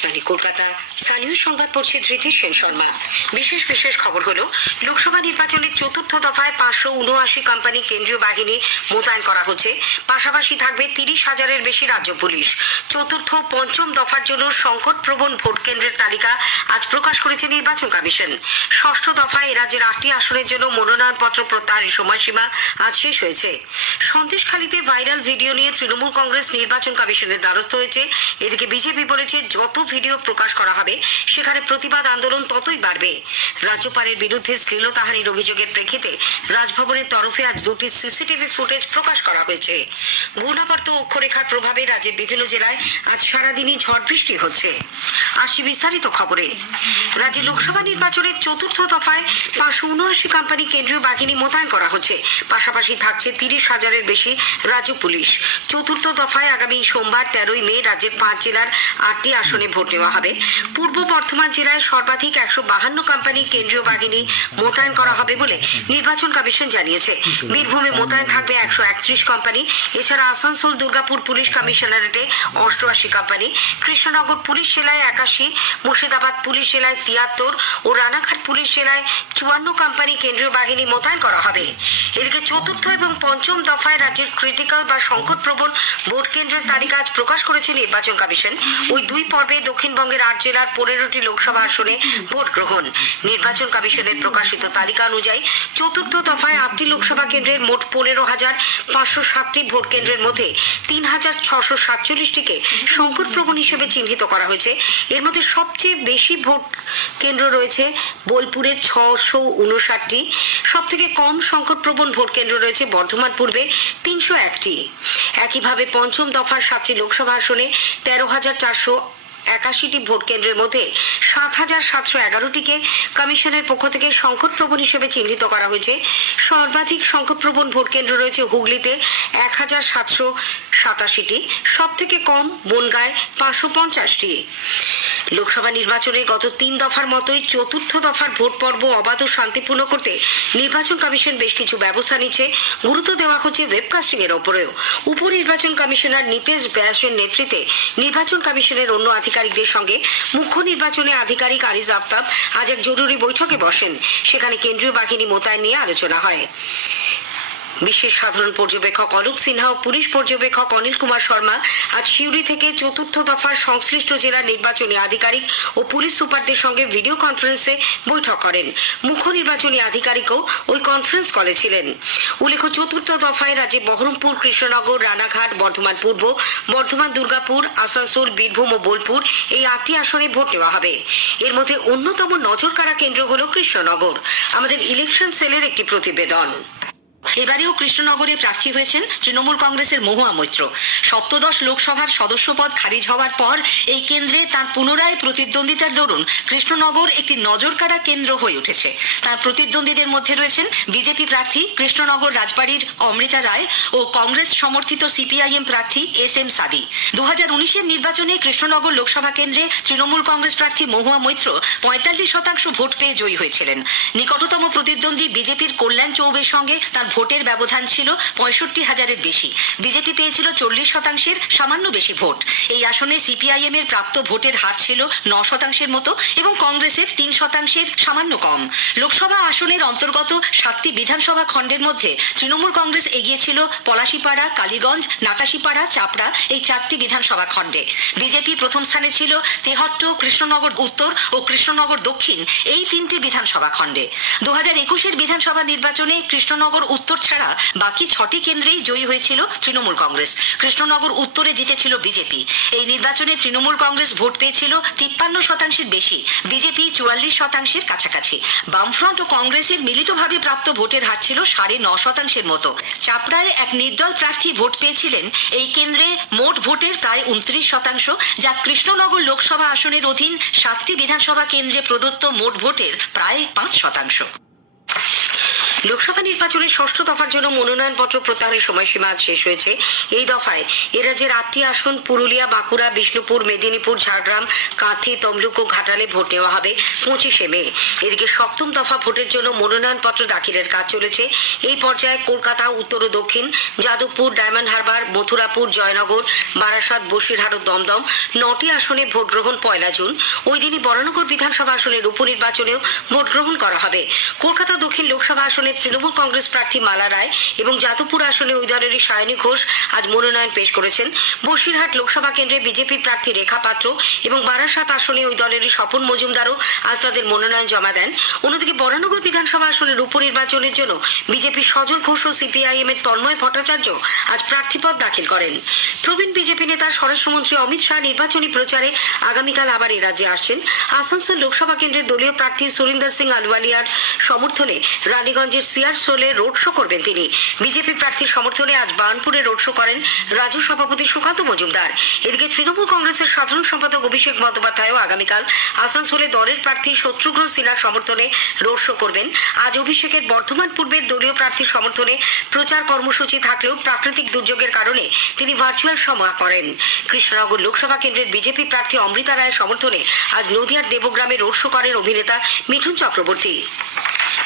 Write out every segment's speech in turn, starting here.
আকাশবাণী কলকাতা স্থানীয় সংবাদ পড়ছে ধৃতি সেন শর্মা। বিশেষ খবর হলো, লোকসভা নির্বাচনের চতুর্থ দফায় 579 কোম্পানি কেন্দ্রীয় বাহিনী মোতায়েন করা হচ্ছে। পাশাপাশি থাকবে 30,000-এর বেশি রাজ্য পুলিশ। চতুর্থ পঞ্চম দফার জন্য সংকটপ্রবণ ভোট কেন্দ্রের তালিকা আজ প্রকাশ করেছে নির্বাচন কমিশন। ষষ্ঠ দফায় রাজ্যের 8টি আসনের জন্য মনোনয়নপত্র প্রত্যাহারের সময়সীমা আজ শেষ হয়েছে। সন্দেশখালীতে ভাইরাল ভিডিও নিয়ে তৃণমূল কংগ্রেস নির্বাচন কমিশনের দ্বারস্থ হয়েছে। এদিকে বিজেপি বলেছে, যত ভিডিও প্রকাশ করা হবে সেখানে প্রতিবাদ আন্দোলন ততই বাড়বে। রাজ্যপালের বিরুদ্ধে শ্লীলতাহানির অভিযোগের প্রেক্ষিতে রাজভবনের তরফে আজ 2টি সিসিটিভি ফুটেজ প্রকাশ করা হয়েছে। ঘূর্ণাবর্ত অক্ষরেখার প্রভাবে রাজ্যের বিভিন্ন জেলায় আজ সারাদিনই ঝড় বৃষ্টি হচ্ছে। আসি বিস্তারিত খবরে। রাজ্যে লোকসভা নির্বাচনের চতুর্থ দফায় 579 কোম্পানি কেন্দ্রীয় বাহিনী মোতায়েন করা হচ্ছে। পাশাপাশি থাকছে 30,000-এর বেশি রাজ্য পুলিশ। চতুর্থ দফায় আগামী সোমবার 13ই মে রাজ্যের 5 জেলার 8টি আসনে ভোট নেওয়া হবে। পূর্ব বর্ধমান জেলায় সর্বাধিক 152 কোম্পানি কেন্দ্রীয় বাহিনী মোতায়েন করা হবে বলে নির্বাচন কমিশন জানিয়েছে। বীরভূমে মোতায়েন থাকবে 131 কোম্পানি। এছাড়া আসানসোল দুর্গাপুর পুলিশ কমিশনারেটে 88 কোম্পানি, কৃষ্ণনগর পুলিশ জেলায় 81, মুর্শিদাবাদ পুলিশ জেলায় 73 ও রানাঘাট পুলিশ জেলায় 54 কোম্পানি কেন্দ্রীয় বাহিনী মোতায়েন করা হবে। এদিকে চতুর্থ এবং পঞ্চম দফায় রাজ্যের ক্রিটিক্যাল বা সংকটপ্রবণ ভোট কেন্দ্রের তালিকা আজ প্রকাশ করেছে নির্বাচন কমিশন। ওই দুই পর্বে দক্ষিণবঙ্গের 8 জেলার 15টি লোকসভা আসনে ভোট গ্রহণ। নির্বাচন কমিশনের প্রকাশিত তালিকা অনুযায়ী চতুর্থ দফায় 8টি লোকসভা কেন্দ্রের মোট 15,507টি ভোট কেন্দ্রের মধ্যে 3,647টিকে সংকটপ্রবণ হিসেবে চিহ্নিত করা হয়েছে। এর মধ্যে সবচেয়ে বেশি ভোট কেন্দ্র রয়েছে বোলপুরে 659টি। সব থেকে কম সংকটপ্রবণ ভোট কেন্দ্র রয়েছে বর্ধমান পূর্বে 301টি। একইভাবে পঞ্চম দফার 7টি লোকসভা আসনে 13,481টি ভোট কেন্দ্রের মধ্যে 7,711টিকে কমিশনের পক্ষ থেকে সংকটপ্রবণ হিসেবে চিহ্নিত করা হয়েছে। সর্বাধিক সংকটপ্রবণ ভোট কেন্দ্র রয়েছে হুগলিতে 1,787টি। সব থেকে কম বনগাঁয় 550টি। লোকসভা নির্বাচনে গত 3 দফার মতোই চতুর্থ দফার ভোট পর্ব অবাধ ও শান্তিপূর্ণ করতে নির্বাচন কমিশন বেশ কিছু ব্যবস্থা নিচ্ছে। গুরুত্ব দেওয়া হচ্ছে ওয়েবকাস্টিং এর ওপরেও। উপ নির্বাচন কমিশনার নিতেশ ব্যাসের নেতৃত্বে নির্বাচন কমিশনের অন্য আধিকারিকদের সঙ্গে মুখ্য নির্বাচনী আধিকারিক আরিজ আফতাব আজ এক জরুরি বৈঠকে বসেন। সেখানে কেন্দ্রীয় বাহিনী মোতায়েন নিয়ে আলোচনা হয়। বিশেষ সাধারণ পর্যবেক্ষক অলোক সিনহা ও পুলিশ পর্যবেক্ষক অনিল কুমার শর্মা আজ সিউড়ি থেকে চতুর্থ দফার সংশ্লিষ্ট জেলার নির্বাচনী আধিকারিক ও পুলিশ সুপারদের সঙ্গে ভিডিও কনফারেন্সে বৈঠক করেন। মুখ্য নির্বাচনী আধিকারিকও ওই কনফারেন্স কলে ছিলেন। উল্লেখ্য, চতুর্থ দফায় রাজ্যে বহরমপুর, কৃষ্ণনগর, রানাঘাট, বর্ধমান পূর্ব, বর্ধমান দুর্গাপুর, আসানসোল, বীরভূম ও বোলপুর এই 8টি আসনে ভোট নেওয়া হবে। এর মধ্যে অন্যতম নজরকাড়া কেন্দ্র হল কৃষ্ণনগর। আমাদের ইলেকশন সেলের একটি প্রতিবেদন। এবারেও কৃষ্ণনগরে প্রার্থী হয়েছেন তৃণমূল কংগ্রেসের মহুয়া মৈত্র। সপ্তদশ লোকসভার সদস্যপদ খারিজ হওয়ার পর এই কেন্দ্রে তার পুনরায় প্রতিদ্বন্দ্বিতার দরুন কৃষ্ণনগর একটি নজরকাড়া কেন্দ্র হয়ে উঠেছে। তার প্রতিদ্বন্দ্বীদের মধ্যে রয়েছেন বিজেপি প্রার্থী কৃষ্ণনগর রাজবাড়ির অমৃতা রায় ও কংগ্রেস সমর্থিত সিপিআইএম প্রার্থী SM সাদি। 2019-এর নির্বাচনে কৃষ্ণনগর লোকসভা কেন্দ্রে তৃণমূল কংগ্রেস প্রার্থী মহুয়া মৈত্র 45% ভোট পেয়ে জয়ী হয়েছিলেন। নিকটতম প্রতিদ্বন্দ্বী বিজেপির কল্যাণ চৌবের সঙ্গে তার ভোটের ব্যবধান ছিল 65,000-এর বেশি। বিজেপি পেয়েছিল 40%-এর সামান্য বেশি ভোট। এই আসনে সিপিআইএম এর প্রাপ্ত ভোটের হার ছিল 9% মতো এবং কংগ্রেসের 3%-এর সামান্য কম। লোকসভা আসনের অন্তর্গত 7টি বিধানসভা খণ্ডের মধ্যে তৃণমূল কংগ্রেস এগিয়ে ছিল পলাশীপাড়া, কালীগঞ্জ, নাকাশীপাড়া, চাপড়া এই 4টি বিধানসভা খণ্ডে। বিজেপি প্রথম স্থানে ছিল তেহট্ট, কৃষ্ণনগর উত্তর ও কৃষ্ণনগর দক্ষিণ এই 3টি বিধানসভা খণ্ডে। 2021-এর বিধানসভা নির্বাচনে কৃষ্ণনগর উত্তর ছাড়া বাকি 6টি কেন্দ্রেই জয়ী হয়েছিল তৃণমূল কংগ্রেস। কৃষ্ণনগর উত্তরে জিতেছিল বিজেপি। এই নির্বাচনে তৃণমূল কংগ্রেস ভোট পেয়েছিল 53%-এর বেশি, বিজেপি 44%-এর কাছাকাছি। বামফ্রন্ট ও কংগ্রেসের মিলিতভাবে প্রাপ্ত ভোটের হার ছিল 9.5%-এর মতো। চাপড়ায় এক নির্দল প্রার্থী ভোট পেয়েছিলেন এই কেন্দ্রে মোট ভোটের প্রায় 29%, যা কৃষ্ণনগর লোকসভা আসনের অধীন 7টি বিধানসভা কেন্দ্রে প্রদত্ত মোট ভোটের প্রায় 5%। লোকসভা নির্বাচনের ষষ্ঠ দফার জন্য মনোনয়নপত্র প্রত্যাহারের সময়সীমা আজ শেষ হয়েছে। এই দফায় এ রাজ্যের 8টি আসন পুরুলিয়া, বাঁকুড়া, বিষ্ণুপুর, মেদিনীপুর, ঝাড়গ্রাম, কাঁথি, তমলুক ও ঘাটালে ভোট নেওয়া হবে 25শে মে। এদিকে সপ্তম দফা ভোটের জন্য মনোনয়নপত্র দাখিলের কাজ চলেছে। এই পর্যায়ে কলকাতা, উত্তর ও দক্ষিণ, যাদবপুর, ডায়মন্ড হারবার, মথুরাপুর, জয়নগর, বারাসাত, বসিরহাট ও দমদম 9টি আসনে ভোট গ্রহণ 1 জুন। ওই দিনই বরানগর বিধানসভা আসনের উপনির্বাচনেও ভোট গ্রহণ করা হবে। কলকাতা দক্ষিণ লোকসভা আসনে তৃণমূল কংগ্রেস প্রার্থী মালা রায় এবং যাদবপুর আসনে ওই দলেরই সায়নী ঘোষ আজ মনোনয়ন পেশ করেছেন। বসিরহাট লোকসভা কেন্দ্রে বিজেপি প্রার্থী রেখা পাত্র এবং বারাসাত আসনে ওই দলেরই স্বপন মজুমদারও আজ তাদের মনোনয়ন জমা দেন। অন্যদিকে বরানগর বিধানসভা আসনের উপনির্বাচনের জন্য বিজেপি সজল ঘোষ ও সিপিআইএম এর তন্ময় ভট্টাচার্য আজ প্রার্থীপদ দাখিল করেন। প্রবীণ বিজেপি নেতা স্বরাষ্ট্রমন্ত্রী অমিত শাহ নির্বাচনী প্রচারে আগামীকাল আবার এই রাজ্যে আসছেন। আসানসোল লোকসভা কেন্দ্রের দলীয় প্রার্থী সুরিন্দর সিং আলওয়ালিয়ার সমর্থনে রানীগঞ্জের সিয়ারসোলে রোড শো করবেন তিনি। বিজেপি প্রার্থীর সমর্থনে আজ বার্নপুরে রোড শো করেন রাজ্য সভাপতি সুকান্ত মজুমদার। এদিকে তৃণমূল কংগ্রেসের সাধারণ সম্পাদক অভিষেক বন্দ্যোপাধ্যায়ও আগামীকাল আসানসোলে দলের প্রার্থী শত্রুঘ্ন সিনহার সমর্থনে রোড শো করবেন। আজ অভিষেকের বর্ধমান পূর্বের দলীয় প্রার্থীর সমর্থনে প্রচার কর্মসূচি থাকলেও প্রাকৃতিক দুর্যোগের কারণে তিনি ভার্চুয়াল সভা করেন। কৃষ্ণনগর লোকসভা কেন্দ্রের বিজেপি প্রার্থী অমৃতা রায়ের সমর্থনে আজ নদিয়ার দেবগ্রামে রোড শো করেন অভিনেতা মিঠুন চক্রবর্তী।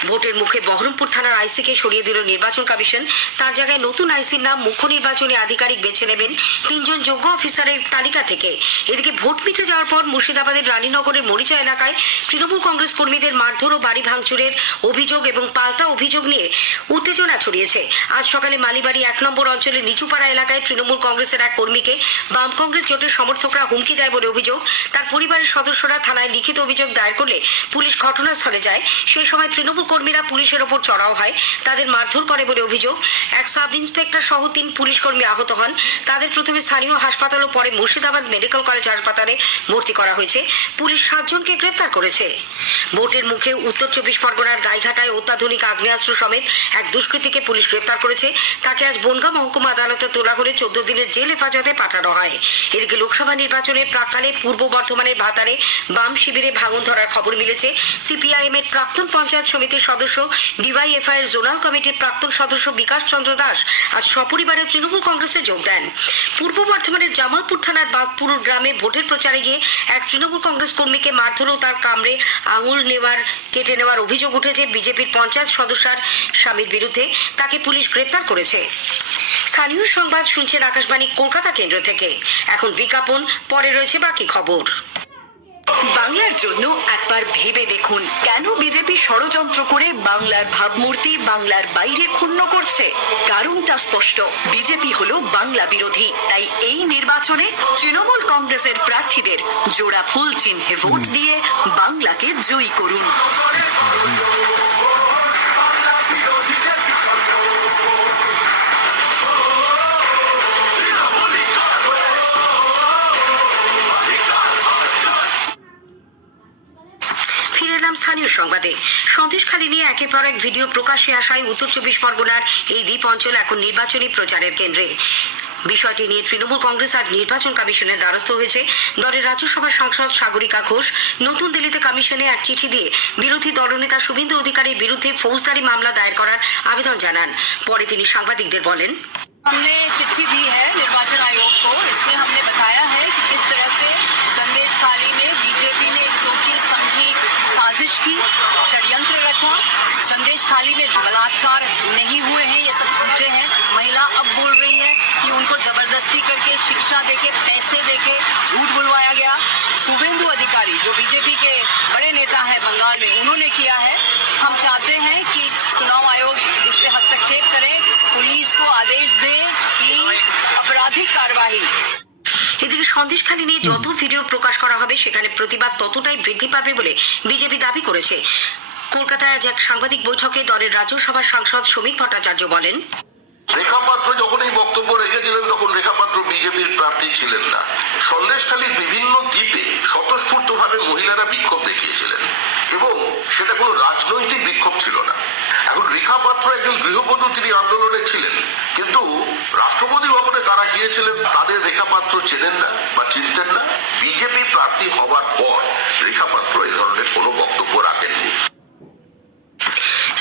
ভোটের মুখে বহরমপুর থানার আইসিকে সরিয়ে দিল নির্বাচন কমিশন। তার জায়গায় নতুন আইসির নাম মুখ্য নির্বাচনী আধিকারিক বেছে নেবেন 3 জন যোগ্য অফিসারের তালিকা থেকে। এদিকে ভোট মিটে যাওয়ার পর মুর্শিদাবাদের রানীনগরের মরিচা এলাকায় তৃণমূল কংগ্রেস কর্মীদের মারধর ও বাড়ি ভাঙচুরের অভিযোগ এবং পাল্টা অভিযোগ নিয়ে উত্তেজনা ছড়িয়েছে। আজ সকালে মালিবাড়ি 1 নম্বর অঞ্চলের নিচুপাড়া এলাকায় তৃণমূল কংগ্রেসের এক কর্মীকে বাম কংগ্রেস জোটের সমর্থকরা হুমকি দেয় বলে অভিযোগ। তার পরিবারের সদস্যরা থানায় লিখিত অভিযোগ দায়ের করলে পুলিশ ঘটনাস্থলে যায়। সেই সময় তৃণমূল কর্মীরা পুলিশের ওপর চড়াও হয়, তাদের মারধর করে বলে অভিযোগ। এক সাব ইন্সপেক্টর সহ 3 পুলিশ কর্মী আহত হন। তাদের প্রথমে স্থানীয় হাসপাতাল ও পরে মুর্শিদাবাদ মেডিকেল কলেজ হাসপাতালে ভর্তি করা হয়েছে। পুলিশ 7 জনকে গ্রেপ্তার করেছে। ভোটের মুখে উত্তর 24 পরগনার গাইঘাটায় অত্যাধুনিক আগ্নেয়াস্ত্র সমেত এক দুষ্কৃতীকে পুলিশ গ্রেপ্তার করেছে। তাকে আজ বনগাঁ মহকুমা আদালতে তোলা হলে 14 দিনের জেল হেফাজতে পাঠানো হয়। এদিকে লোকসভা নির্বাচনের প্রাক্কালে পূর্ব বর্ধমানের ভাতারে বাম শিবিরে ভাঙন ধরার খবর মিলেছে। সিপিআইএম এর প্রাক্তন পঞ্চায়েত সমিতির সদস্য ডিওয়াইএফআই এর জোনাল কমিটির প্রাক্তন সদস্য বিকাশ চন্দ্র দাস আজ সপরিবারে তৃণমূল কংগ্রেসে যোগ দেন। পূর্ব বর্ধমানের জামালপুর থানার বাগপুর গ্রামে ভোটের প্রচারে গিয়ে এক তৃণমূল কংগ্রেস কর্মীকে মারধর ও তার কামড়ে আঙুল কেটে নেওয়ার অভিযোগ উঠেছে বিজেপির পঞ্চায়েত সদস্যার স্বামীর বিরুদ্ধে। তাকে পুলিশ গ্রেপ্তার করেছে। স্থানীয় সংবাদ শুনছেন আকাশবাণী কলকাতা কেন্দ্র থেকে। এখন বিজ্ঞাপন, পরে রয়েছে বাকি খবর। বাংলার জন্য একবার ভেবে দেখুন, কেন বিজেপি ষড়যন্ত্র করে বাংলার ভাবমূর্তি বাংলার বাইরে ক্ষুণ্ণ করছে? কারণটা স্পষ্ট, বিজেপি হলো বাংলা বিরোধী। তাই এই নির্বাচনে তৃণমূল কংগ্রেসের প্রার্থীদের জোড়া ফুল চিহ্নে ভোট দিয়ে বাংলাকে জয়ী করুন। স্থানীয় সংবাদে সন্দেশখালী নিয়ে একের পর এক ভিডিও প্রকাশ্যে আসায় উত্তর 24 পরগনার এই দ্বীপ অঞ্চল এখন নির্বাচনী প্রচারের কেন্দ্রে। বিষয়টি নিয়ে তৃণমূল কংগ্রেস আজ নির্বাচন কমিশনের দ্বারস্থ হয়েছে। দলের রাজ্যসভার সাংসদ সাগরিকা ঘোষ নতুন দিল্লিতে কমিশনে এক চিঠি দিয়ে বিরোধী দলনেতা শুভেন্দু অধিকারীর বিরুদ্ধে ফৌজদারি মামলা দায়ের করার আবেদন জানান। পরে তিনি সাংবাদিকদের বলেন, हमने चिट्ठी दी है निर्वाचन आयोग को। इसमें हमने बताया है कि किस तरह से संदेशखाली में बीजेपी ने एक सोची समझी साजिश की, षड्यंत्र रचा। संदेशखाली में बलात्कार नहीं हुए हैं, ये सब झूठे हैं। महिला अब बोल रही है कि उनको जबरदस्ती करके शिक्षा देके पैसे देके झूठ बुलवाया गया। शुभेंदु अधिकारी जो बीजेपी के बड़े नेता हैं बंगाल में, उन्होंने किया है। हम चाहते हैं कि चुनाव आयोग इस पे हस्तक्षेप करे, पुलिस को आदेश दे कि आपराधिक कार्यवाही। এদিকে সন্দেশখালী নিয়ে যত ভিডিও প্রকাশ করা হবে সেখানে প্রতিবাদ ততটাই বৃদ্ধি পাবে বলে বিজেপি দাবি করেছে। কলকাতায় আজ এক সাংবাদিক বৈঠকে দলের রাজ্যসভার সাংসদ শ্রমিক ভট্টাচার্য বলেন, রেখা পাত্র যখন এই বক্তব্য রেখেছিলেন তখন রেখা পাত্র বিজেপির প্রার্থী ছিলেন না। সন্দেশখালীর বিভিন্ন দ্বীপে স্বতঃস্ফূর্তভাবে মহিলারা বিক্ষোভ দেখিয়েছিলেন এবং সেটা কোনো রাজনৈতিক বিক্ষোভ ছিল না। এখন রেখা পাত্র একজন গৃহবধূ, তিনি আন্দোলনে ছিলেন, কিন্তু রাষ্ট্রপতি ভবনে কারা গিয়েছিলেন তাদের রেখা পাত্র চেনেন না বা চিনতেন না। বিজেপি প্রার্থী হবার পর রেখা পাত্র এ ধরনের কোনো বক্তব্য রাখেননি।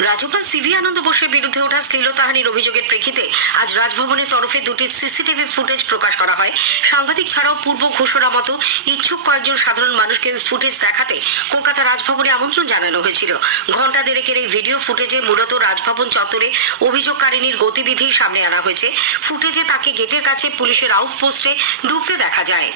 রাজ্যপাল সিভি আনন্দ বোসের বিরুদ্ধে ওঠা শ্লীলতাহানির অভিযোগের প্রেক্ষিতে আজ রাজভবনের তরফে দুটি সিসিটিভি ফুটেজ প্রকাশ করা হয়। সাংবাদিক ছাড়াও পূর্ব ঘোষণা মতো ইচ্ছুক কয়েকজন সাধারণ মানুষকে ওই ফুটেজ দেখাতে কলকাতা রাজভবনে আমন্ত্রণ জানানো হয়েছিল। ঘণ্টা দেড়েকের এই ভিডিও ফুটেজে মূলত রাজভবন চত্বরে অভিযোগকারিনীর গতিবিধি সামনে আনা হয়েছে। ফুটেজে তাকে গেটের কাছে পুলিশের আউটপোস্টে ঢুকতে দেখা যায়।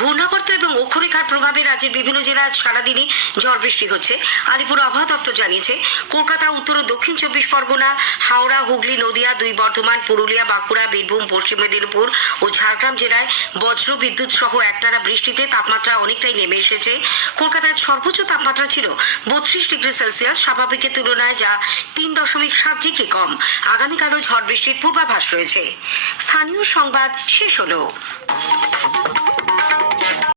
ঘূর্ণাবর্ত এবং অক্ষরেখার প্রভাবে রাজ্যের বিভিন্ন জেলায় সারাদিনই ঝড় বৃষ্টি হচ্ছে। আলিপুর আবহাওয়া দপ্তর জানিয়েছে কলকাতা, উত্তর ও দক্ষিণ 24 পরগনা, হাওড়া, হুগলি, নদিয়া, 2 বর্ধমান, পুরুলিয়া, বাঁকুড়া, বীরভূম, পশ্চিম মেদিনীপুর ও ঝাড়গ্রাম জেলায় বজ্র বিদ্যুৎ সহ একটানা বৃষ্টিতে তাপমাত্রা অনেকটাই নেমে এসেছে। কলকাতার সর্বোচ্চ তাপমাত্রা ছিল 32 ডিগ্রি সেলসিয়াস, স্বাভাবিকের তুলনায় যা 3.7 ডিগ্রি কম। আগামীকালও ঝড় বৃষ্টির পূর্বাভাস রয়েছে। স্থানীয় সংবাদ শেষ হলো।